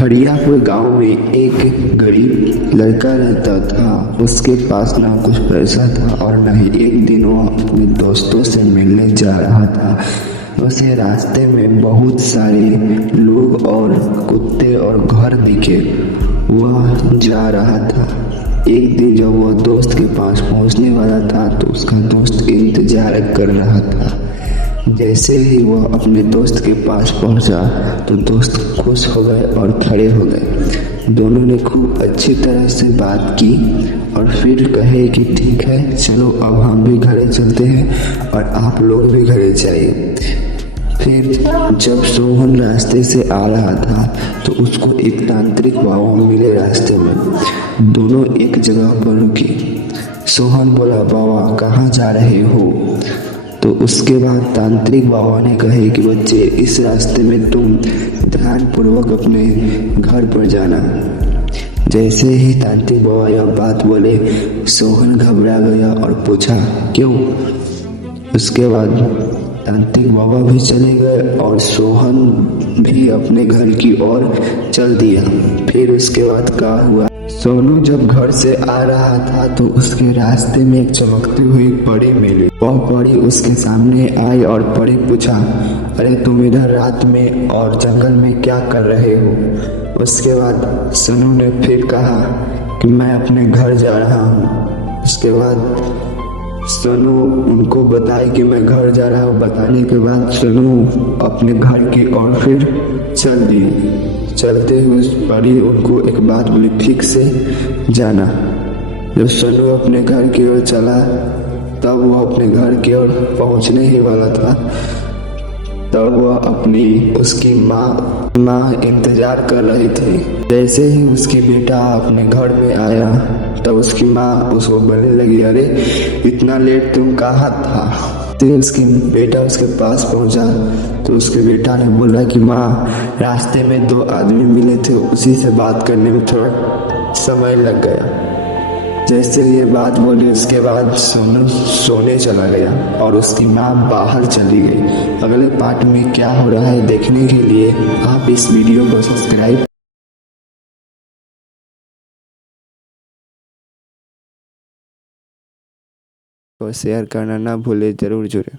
हरियापुर गांव में एक गरीब लड़का रहता था। उसके पास ना कुछ पैसा था और न ही एक दिन वह अपने दोस्तों से मिलने जा रहा था। उसे रास्ते में बहुत सारे लोग और कुत्ते और घर दिखे। वह जा रहा था। एक दिन जब वह दोस्त के पास पहुंचने वाला था तो उसका दोस्त इंतजार कर रहा था। जैसे ही वह अपने दोस्त के पास पहुंचा तो दोस्त खुश हो गए और खड़े हो गए। दोनों ने खूब अच्छी तरह से बात की और फिर कहे कि ठीक है, चलो अब हम भी घरे चलते हैं और आप लोग भी घरे जाइए। फिर जब सोहन रास्ते से आ रहा था तो उसको एक तांत्रिक बाबा मिले रास्ते में। दोनों एक जगह पर रुके। सोहन बोला, बाबा कहाँ जा रहे हो? तो उसके बाद तांत्रिक बाबा ने कहे कि बच्चे, इस रास्ते में तुम ध्यानपूर्वक अपने घर पर जाना। जैसे ही तांत्रिक बाबा यह बात बोले, सोहन घबरा गया और पूछा, क्यों? उसके बाद तांत्रिक बाबा भी चले गए और सोहन भी अपने घर की ओर चल दिया। फिर उसके बाद क्या हुआ, सोनू जब घर से आ रहा था तो उसके रास्ते में एक चमकती हुई परी मिली। वह परी उसके सामने आई और परी पूछा, अरे तुम इधर रात में और जंगल में क्या कर रहे हो? उसके बाद सोनू ने फिर कहा कि मैं अपने घर जा रहा हूँ। उसके बाद सोनू उनको बताए कि मैं घर जा रहा हूँ। बताने के बाद सोनू अपने घर की ओर फिर चल दिए। चलते हुए परी उनको एक बात बोली, ठीक से जाना। जब सोनू अपने घर की ओर चला तब वह अपने घर की ओर पहुंचने ही वाला था। तब वह उसकी माँ इंतजार कर रही थी। जैसे ही उसकी बेटा अपने घर में आया तब उसकी माँ उसको बोलने लगी, अरे इतना लेट तुम कहाँ था? फिर उसकी बेटा उसके पास पहुंचा तो उसके बेटा ने बोला कि माँ, रास्ते में दो आदमी मिले थे, उसी से बात करने में थोड़ा समय लग गया। जैसे ये बात बोली उसके बाद सोनू सोने चला गया और उसकी माँ बाहर चली गई। अगले पार्ट में क्या हो रहा है देखने के लिए आप इस वीडियो को सब्सक्राइब और शेयर करना ना भूले, जरूर जुड़े।